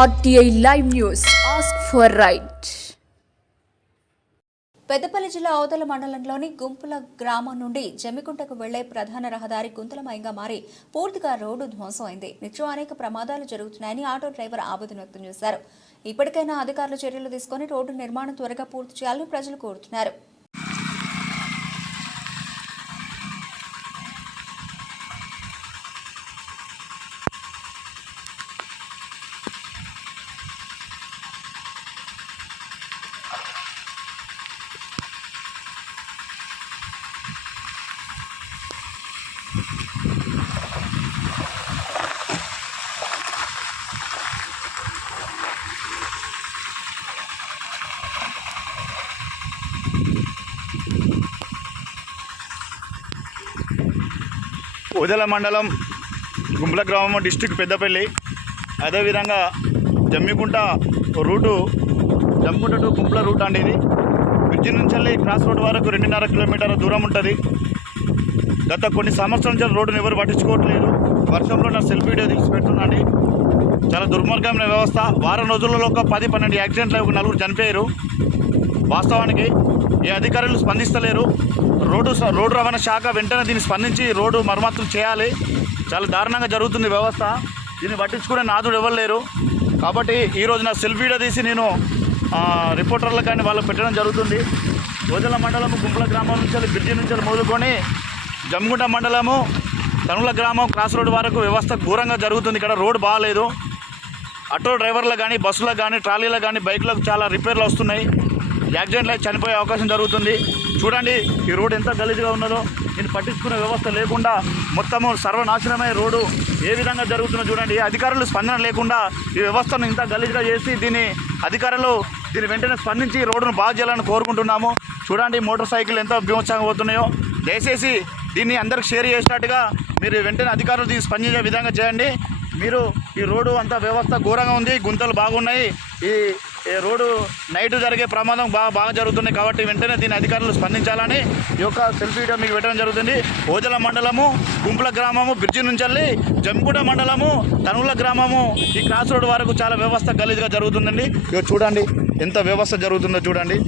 RTI Live News. Ask for right. Peddapalli జిల్లా అవతల మండలంలోని గుంపుల గ్రామం నుండి జమ్మికుంటకు వెళ్లే ప్రధాన రహదారి గుంతలమయంగా మారి పూర్తిగా రోడ్డు ధ్వంసం అయింది. నిత్యం అనేక ప్రమాదాలు జరుగుతున్నాయని ఆటో డ్రైవర్ ఆవేదన వ్యక్తం చేశారు. ఇప్పటికైనా అధికారులు చర్యలు తీసుకుని రోడ్డు నిర్మాణం త్వరగా పూర్తి చేయాలని ప్రజలు కోరుతున్నారు. ఉదల మండలం గుంపుల గ్రామం డిస్ట్రిక్ట్ పెద్దపల్లి. అదేవిధంగా Jammikunta route Jammikunta to Gumpula route అండి. ఇది బ్రిడ్జి నుంచి వెళ్ళి క్రాస్ రోడ్ వరకు 2.5 కిలోమీటర్ల దూరం ఉంటుంది. గత కొన్ని సంవత్సరాల నుంచి రోడ్డును ఎవరు పట్టించుకోవట్లేదు. వర్షంలో నా సెల్ఫీ వీడియో తీసి పెడుతున్నాండి. చాలా దుర్మార్గమైన వ్యవస్థ. వారం రోజులలో ఒక 10-12 యాక్సిడెంట్లు, ఒక 4 చనిపోయారు. వాస్తవానికి ఈ అధికారులు స్పందిస్తలేరు. రోడ్డు రవాణా శాఖ వెంటనే దీన్ని స్పందించి రోడ్డు మరమ్మతులు చేయాలి. చాలా దారుణంగా జరుగుతుంది వ్యవస్థ. దీన్ని పట్టించుకునే నాదుడు ఎవరు లేరు. కాబట్టి ఈరోజు నా సెల్ఫీ వీడియో తీసి నేను రిపోర్టర్లకు కానీ వాళ్ళకు పెట్టడం జరుగుతుంది. ఓదెల మండలము గుంపుల గ్రామం నుంచి బ్రిడ్జి నుంచి మొదలుకొని జమ్మికుంట మండలము తనుల గ్రామం క్రాస్ రోడ్ వరకు వ్యవస్థ ఘోరంగా జరుగుతుంది. ఇక్కడ రోడ్డు బాగాలేదు. ఆటో డ్రైవర్లకు కానీ, బస్సులకు కానీ, ట్రాలీలకు కానీ, బైకులకు చాలా రిపేర్లు వస్తున్నాయి. యాక్సిడెంట్లు అయితే చనిపోయే అవకాశం జరుగుతుంది. చూడండి ఈ రోడ్డు ఎంత గలీజ్గా ఉన్నదో. దీన్ని పట్టించుకునే వ్యవస్థ లేకుండా మొత్తము సర్వనాశనమై రోడ్డు ఏ విధంగా జరుగుతుందో చూడండి. అధికారులు స్పందన లేకుండా ఈ వ్యవస్థను ఇంత గలీజ్గా చేసి అధికారులు దీన్ని వెంటనే స్పందించి రోడ్డును బాగు చేయాలని కోరుకుంటున్నాము. చూడండి మోటార్ సైకిల్ ఎంత బీభత్సంగా పోతున్నాయో. దయచేసి దీన్ని అందరికి షేర్ చేసినట్టుగా మీరు వెంటనే అధికారులు దీన్ని స్పందించే విధంగా చేయండి. మీరు ఈ రోడ్డు అంతా వ్యవస్థ ఘోరంగా ఉంది. గుంతలు బాగున్నాయి. ఈ రోడ్డు నైట్ జరిగే ప్రమాదం బాగా జరుగుతున్నాయి. కాబట్టి వెంటనే దీని అధికారులు స్పందించాలని ఈ యొక్క సెల్ఫీ వీడియో మీకు పెట్టడం జరుగుతుంది. ఓదెల మండలము గుంపుల గ్రామము బ్రిడ్జి నుంచి వెళ్ళి జమ్మికుంట మండలము తనుల గ్రామము ఈ క్రాస్ రోడ్ వరకు చాలా వ్యవస్థ గలీజ్గా జరుగుతుందండి. ఇక చూడండి ఎంత వ్యవస్థ జరుగుతుందో చూడండి.